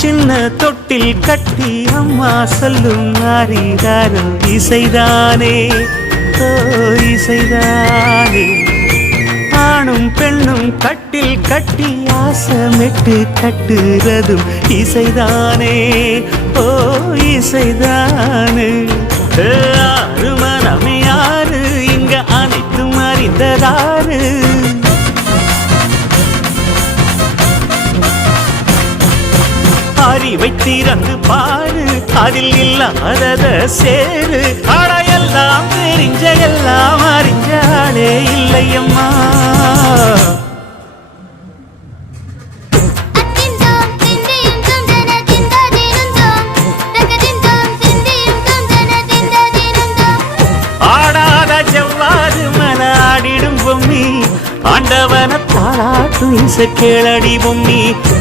சின்ன தொட்டில் கட்டி அம்மா சொல்லும் ஆரிராரோ இசைதானே ஓ இசைதானே. ஆணும் பெண்ணும் கட்டில் கட்டி ஆசமிட்டு கட்டுறதும் இசைதானே ஓ இசைதானே. ஆறு மனமே யாரு இங்க அனைத்தும் அறிந்ததாரு. அறிவை திறந்து பாரு அதில் இல்லாதத சேரு. அடையெல்லாம் தெரிஞ்ச எல்லாம் அறிஞ்சாலே இல்லையம்மா. ஆடாத ஜவ்வாது மன ஆடிடும் பொம்மி ஆண்டவன பாராட்டும் இசை கேளடி பொம்மி.